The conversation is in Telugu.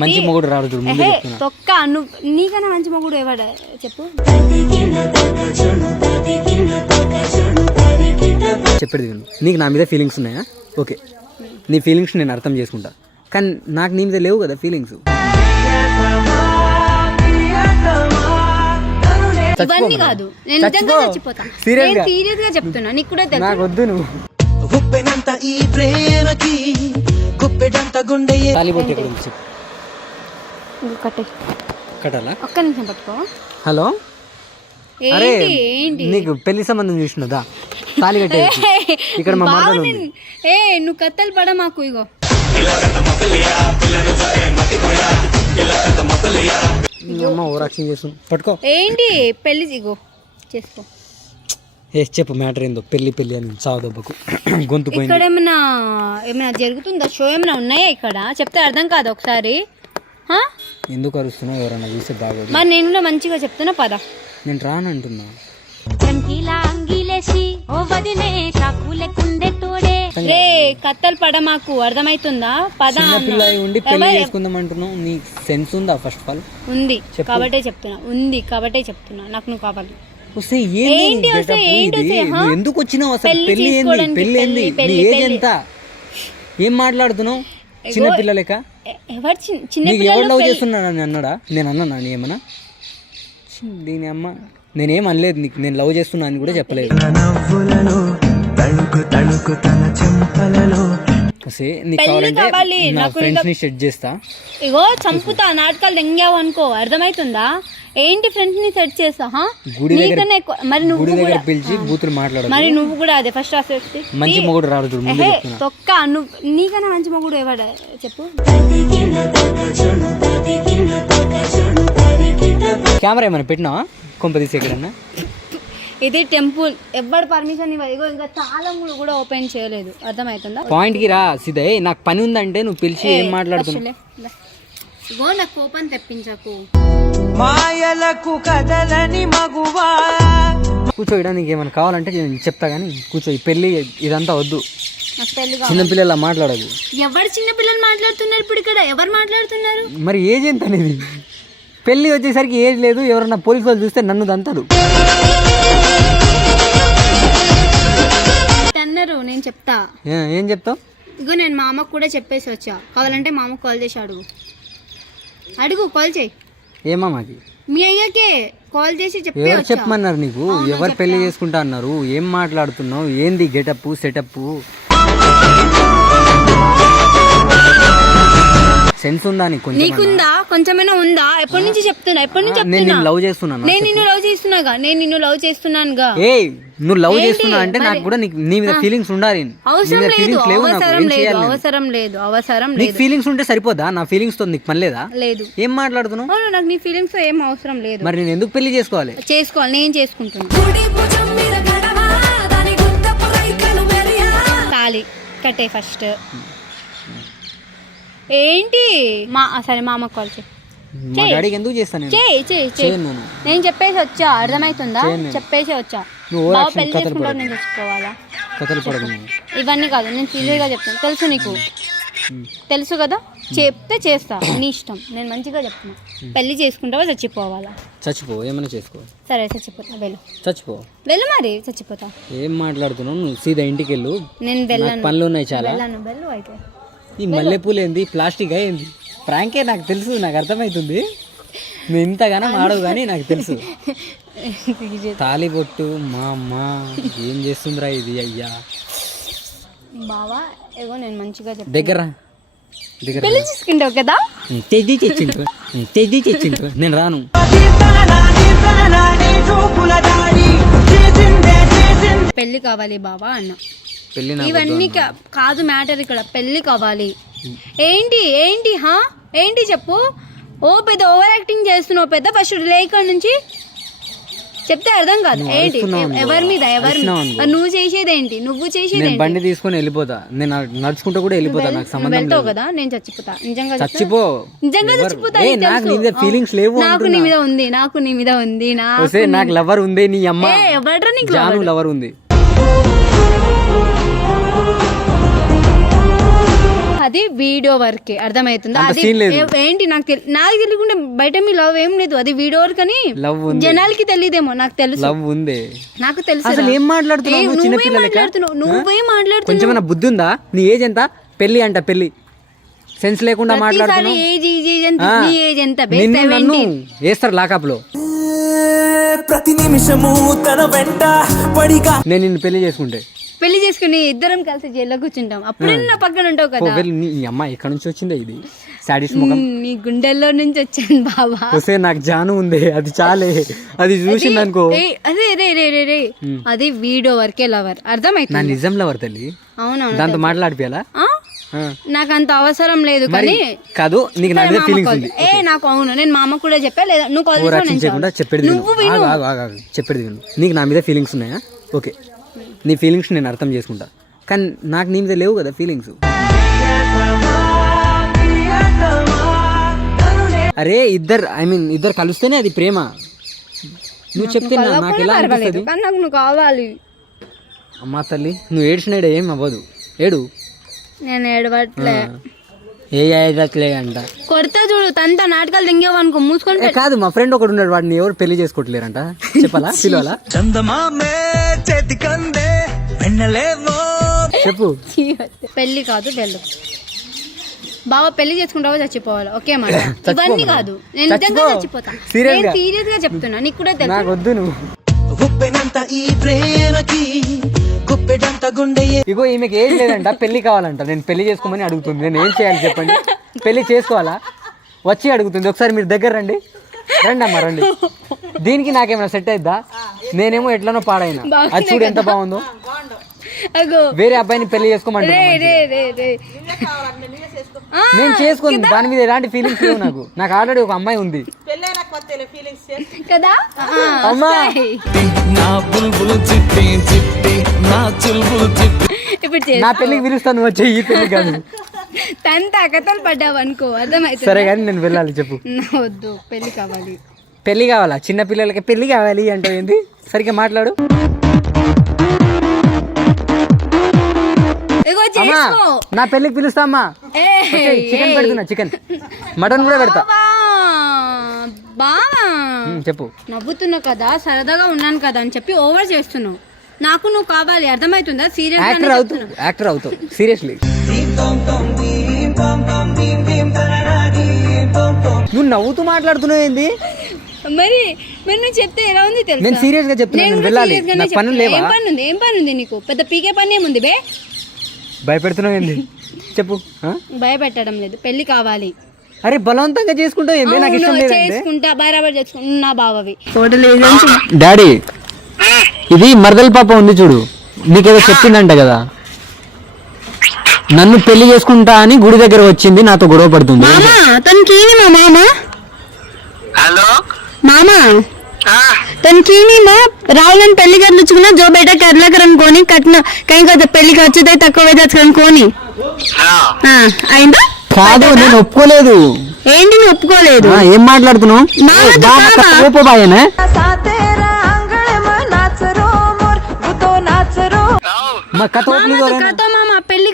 మంచి మొగుడు రాడు చూడు ముందే చెప్తున్నా. తొక్క నువ్వు నీకన్నా మంచి మొగుడు ఎవడా చెప్పు. చెప్పేది విను. నీకు నా మీద ఫీలింగ్స్ ఉన్నాయా? ఓకే, నీ ఫీలింగ్స్ నేను అర్థం చేసుకుంటా, కానీ నాకు నీ మీద లేవు కదా ఫీలింగ్స్. ఇవన్నీ కాదు, నేను నిజంగా చచ్చిపోతా. సీరియస్ గా చెప్తున్నా, నీకు కూడా తెలుసు. నాకు వద్దు నువ్వు. తాలిబొట్టు ఎక్కడ ఉంది చెప్పు. కట్టాలా? ఒక్క నిమిషం పట్టుకో. హలో, అరే నీకు పెళ్లి సంబంధం చూసినదా? తాలి కట్టే ఇక్కడ మా మరదలు ఉంది. నువ్వు కత్తలు పడ మాకు. ఇగో అమ్మ ఓవరాక్షన్ చేస్తుంది. పట్టుకో. ఏంటి పెళ్లి? ఇగో చేసుకో. చెప్పు మ్యాటర్ ఏందో. పెళ్లి పెళ్లి అని చావదబ్బకు గొంతు పోయింది. ఇక్కడ ఏమైనా జరుగుతుందా? షో ఏమైనా ఉన్నాయా ఇక్కడ? చెప్తే అర్థం కాదు ఒకసారి. ఎందుకు అరుస్తున్నావు? ఎవరన్నా చూస్తే బాగోదు. మరి నేను కూడా మంచిగా చెప్తున్నా పద. నేను రానంటున్నా. రే కత్తలు పడ మాకు, అర్థమైతుందా? పద. ఉండి పెళ్లి చేసుకుందాం అంటున్నావు. నీ సెన్స్ ఉందా? ఫస్ట్ ఆఫ్ ఆల్ ఉంది కాబట్టే చెప్తున్నా. ఉంది కాబట్టే చెప్తున్నా. నాకు నువ్వు కావాలి. ఎందుకు వచ్చినావు అసలు? పెళ్లి ఏంది? పెళ్లి ఏంది? నీ ఏజ్ ఎంత? ఏం మాట్లాడుతున్నావు? చిన్న పిల్లలేక? నీకు ఎవరు లవ్ చేస్తున్నానని అన్నాడా? నేను అన్నానా నీ ఏమన్నా? దీని అమ్మ నేనేం అనలేదు నీకు. నేను లవ్ చేస్తున్నా అని కూడా చెప్పలేదు. నా ఫ్రెండ్స్ ని సెట్ చేస్తా. ఇగో చంపుతా. నాటకాలు దెంగావు అనుకో, అర్థమైతుందా? ఏంటి ఫ్రెండ్స్ ని సెట్ చేస్తా? మరి నువ్వు పిలిచి బూతులు మాట్లాడు. మరి నువ్వు కూడా అదే ఫస్ట్ రాసేసి మంచి మొగుడు రాడు తొక్క. నువ్వు నీకన్నా మంచి మొగుడు ఎవడా చెప్పు. కెమెరా ఏమైనా పెట్టినావా? కొంప తీసి ఎక్కడన్నా? ఇది టెంపుల్. ఎవరు పర్మిషన్ ఇవ్వదు. ఇంకా తాళం కూడా ఓపెన్ చేయలేదు, అర్థమవుతుందా? పాయింట్ కి రా సీదా. నాకు పని ఉందంటే నువ్వు పిలిచి ఏం మాట్లాడుతున్నావు? ఇగో నాకు కోపం తెప్పించకు. మాయలకు కదలని మగువా. కూర్చోయడా. నీకు ఏమైనా కావాలంటే నేను చెప్తా గానీ కూర్చో. ఈ పెళ్లి ఇదంతా వద్దు. చిన్న పిల్లలు మాట్లాడదు. ఎవరు చిన్న పిల్లలు మాట్లాడుతున్నారు ఇప్పుడు? ఇక్కడ ఎవరు మాట్లాడుతున్నారు? మరి ఏజ్ ఎంత అనేది? పెళ్లి వచ్చేసరికి ఏజ్ లేదు. ఎవరన్నా పోలీసు వాళ్ళు చూస్తే నన్ను దంతారు. అన్నారు. నేను చెప్తా. ఏం చెప్తావు? ఇగో నేను మా అమ్మకు కూడా చెప్పేసి వచ్చా. కావాలంటే మా అమ్మకు కాల్ చేసి అడుగు. కాల్ చేయి. ఏమామాకి? మీ అయ్యకే కాల్ చేసి ఎవరు చెప్పమన్నారు నీకు? ఎవరు పెళ్లి చేసుకుంటా అన్నారు? ఏం మాట్లాడుతున్నావు? ఏంది గెటప్ సెటప్? సెన్స్ ఉందా నీకు? నీకుందా? కొంచెమైనా ఉందా? ఎప్పటి నుంచి చెప్తున్నా? నేను లవ్ చేస్తున్నాను. నేను నిన్ను లవ్ చేస్తున్నాగా. నువ్వు లవ్ చేస్తున్నా అంటే నాకు కూడా నీ మీద ఫీలింగ్స్ ఉండాలి. అవసరం లేదు. నీకు ఫీలింగ్స్ ఉంటే సరిపోదా? నా ఫీలింగ్స్ తో నీకు పని లేదా? లేదు. ఏం మాట్లాడుతున్నావు? నాకు నీ ఫీలింగ్స్ తో ఏం అవసరం లేదు. మరి నేను ఎందుకు పెళ్లి చేసుకోవాలి? నేను చేసుకుంటున్నా. తాళి కట్టే ఫస్ట్. ఏంటి సరే మా అమ్మకి కాల్ చేయి. ఎందుకు చేస్తాను? నేను చెప్పేసి వచ్చా, అర్థమైతుందా? చెప్పేసి వచ్చా. పెళ్లి చేసుకుంటా నేను చచ్చిపోవాలా? ఇవన్నీ కాదు, నేను సీరియస్ గా చెప్తాను. తెలుసు నీకు, తెలుసు కదా. చెప్తే చేస్తా, నీ ఇష్టం. నేను మంచిగా చెప్తున్నా. పెళ్లి చేసుకుంటావా చచ్చిపోవాలా? చచ్చిపో. ఏమైనా చేసుకో. సరే చచ్చిపోతా. చచ్చిపో. మరి చచ్చిపోతా. ఏం మాట్లాడుతున్నావు? నువ్వు సీదా ఇంటికి వెళ్ళు. నేను వెళ్ళను. పనులు ఉన్నాయి చాలా. వెళ్ళు అయితే. ఈ మల్లెపూలు ఏంది? ప్లాస్టిక్ ఏంది? ఫ్రాంకే నాకు తెలుసు, నాకు అర్థమవుతుంది. నువ్వు ఇంతగానో ఆడవు కానీ నాకు తెలుసు. తాలిబొట్టు మా అమ్మ ఏం చేస్తుందిరా ఇది? అయ్యా బావా, ఏగో నేను మంచిగా దగ్గర పెళ్లి చేసుకుంటావు కదా. తెచ్చిండు నేను రాను. పెళ్లి కావాలి బావా అన్న. పెళ్లి ఇవన్నీ కాదు మ్యాటర్. ఇక్కడ పెళ్లి కావాలి. ఏంటి చెప్పు. పెద్ద ఓవర్ యాక్టింగ్ చేస్తున్నావు పెద్ద. ఫస్ట్ లేక నుంచి చెప్తే అర్థం కాదు. ఏంటి? ఎవరి మీద? నువ్వు చేసేది ఏంటి? బండి తీసుకొని వెళ్ళిపోతా. నేను నడుచుకుంటూ కూడా వెళ్ళిపోతా. నాకు సంబంధం వెళ్తావు కదా. నేను చచ్చిపోతా. నిజంగా చచ్చిపో. ఫీలింగ్స్ లేవు. నాకు నీ మీద ఉంది. నాకు లవర్ ఉంది. నీ అమ్మ ఎవడ్రా నీకు లవర్ ఉంది? అది వీడియో వరకే, అర్థమవుతుందా? అంత అది scene లేదు. ఏంటి నాకు తెలియకుండా బయట మీ లవ్ ఏం లేదు, అది వీడియో వరకు అని లవ్ ఉంది, జనాలకి తెలియదేమో, నాకు తెలుసు, లవ్ ఉంది. నాకు తెలుసు. అసలు ఏం మాట్లాడుతున్నావు నువ్వు? చిన్న పిల్లలకి నువ్వే మాట్లాడుతున్నావు. కొంచెం బుద్ధి ఉందా? నీ ఏజ్ ఎంత? పెళ్లి అంట, పెళ్లి సెన్స్ లేకుండా మాట్లాడుతున్నావు. ఏజ్ ఎంత? నిన్ను నన్ను వేస్తారు లాకప్ లో. ప్రతి నిమిషము తన వెంట పడిగా నేను నిన్ను పెళ్లి చేసుకుంటే పెళ్లి చేసుకుని ఇద్దరం కలిసి జైల్లో కూర్చుంటాం, అప్పుడే నా పక్కన ఉంటావు కదా. నీ అమ్మ ఎక్కడి నుంచి వచ్చిందే ఇది సాడిస్ట్ ముఖం? నీ గుండెల్లో నుంచి వచ్చాను బాబా. వస్తే నాకు జాను ఉంది, అది చాలే. అది చూసింది అనుకో. అదే రే రే రే రే అది వీడియో వరకే లవర్, అర్థమైంది? నా నిజం లవర్ తల్లి. అవునవును, దాంతో మాట్లాడిపోయాలా? నాకు అంత అవసరం లేదు కానీ కాదు, నీకు నా మీద ఫీలింగ్స్ ఉంది. నాకు అవును, నేను మా అమ్మ కూడా చెప్పా లేదా నువ్వు కాల్ చేయకుండా చెప్పేది చెప్పేది విను. నీకు నా మీద ఫీలింగ్స్ ఉన్నాయా? ఓకే, నీ ఫీలింగ్స్ నేను అర్థం చేసుకుంటా, కానీ నాకు నీ మీద లేవు కదా ఫీలింగ్స్. అరే ఇద్దరు కలిస్తేనే అది ప్రేమ. నువ్వు చెప్తే నాకు ఎలా అనిపిస్తుంది? కానీ నాకు నువ్వు కావాలి. అమ్మా తల్లి, నువ్వు ఏడ్చినాడు ఏం అవ్వదు, ఏడు. నేను ఏడవట్లే. ఏ ఏడట్లే అంట. కొడతా చూడు, తంత నాటకాలు దింగేవనుకో మూసుకొని. కాదు, మా ఫ్రెండ్ ఒకడు ఉన్నాడు, వాడిని ఎవరు పెళ్లి చేసుకోవట్లేరంట. చెప్పాలా? పిలవాలా? చందమామే చేతికందే వెన్నలేవో. చెప్పు. పెళ్లి కాదు వెళ్ళు బాబా, పెళ్లి చేసుకుంటావో చచ్చిపోవాలి, ఓకే మాట. ఇవన్నీ కాదు, నేను నిజంగా చచ్చిపోతా. సీరియస్ గా చెప్తున్నా, నీకు కూడా తెలుసు. నాకు వద్దు నువ్వు. ఈ ప్రేమకి గుప్పెడంత గుండె. ఇగో ఈమెకి ఏం లేదంట, పెళ్లి కావాలంట. నేను పెళ్లి చేసుకోమని అడుగుతుంది. నేను ఏం చేయాలి చెప్పండి? పెళ్లి చేసుకోవాలా? వచ్చి అడుగుతుంది. ఒకసారి మీరు దగ్గర రండి అమ్మా, రండి. దీనికి నాకేమైనా సెట్ అయిద్దా? నేనేమో ఎట్లనో పాడైనా. అది చూడు ఎంత బాగుందో. వేరే అబ్బాయిని పెళ్లి చేసుకోమంటే నేను చేసుకోను. దాని మీద ఎలాంటి ఫీలింగ్స్ లేవు నాకు. నాకు ఆల్రెడీ ఒక అమ్మాయి ఉంది కదా. అమ్మా, నా పెళ్లికి పిలుస్తాను, వచ్చే ఈ పెళ్లి కాదు. తంత కథలు పడ్డావు అనుకో, అర్థమైతే. సరే కానీ నేను వెళ్ళాలి. చెప్పు. వద్దు, పెళ్లి కావాలి. పెళ్లి కావాలా? చిన్న పిల్లలకి పెళ్లి కావాలి అంటే ఏంది? సరిగ్గా మాట్లాడు. నా పెళ్లికి పిలుస్తా అమ్మా. చికెన్ పెడుతున్నా, చికెన్ మటన్ కూడా పెడతా. బావా చెప్పు. నవ్వుతున్నావు కదా, సరదాగా ఉన్నాను కదా అని చెప్పి ఓవర్ చేస్తున్నావు. నాకు నువ్వు కావాలి, అర్థమవుతుందా? సీరియస్ యాక్టర్ అవుతావు సీరియస్లీ. నువ్వు నవ్వుతూ మాట్లాడుతున్నావు ఏంది? మరి నువ్వు చెప్తే ఎలా ఉంది తెలుసు. నేను సీరియస్ గా చెప్తున్నాను, వెళ్ళాలి. నాకు పనులు లేవా? ఏం పని ఉంది నీకు? పెద్ద పీకే పని ఏముంది బే? భయపెడుతున్నావు ఏంది? చెప్పు. భయపెట్టడం లేదు, పెళ్లి కావాలి. అరే బలవంతంగా చేసుకుంటావు ఏంది? నాకు ఇష్టం లేదు. చేసుకుంటా, బరాబర్ చేసుకుంటా. నా బావవి డాడీ, ఇది మరదల పాప ఉంది చూడు, నీకేదో చెప్పిందంట కదా, నన్ను పెళ్లి చేసుకుంటా అని గుడి దగ్గర వచ్చింది, నాతో గొడవ పడుతుంది. తనకి మా మామ. హలో మామ, తనకి రావులని పెళ్లి కట్టించుకున్నా జో బేటా కర్లకరం కోని కట్టిన కहीं కదా పెళ్లి ఖర్చుతే తక్కువ తెచ్చుకొని కోని అయిందా? కాదు, నేను ఒప్పుకోలేదు. ఏంటి నువ్వు ఒప్పుకోలేదు? ఏం మాట్లాడుతున్నావు? పెళ్లి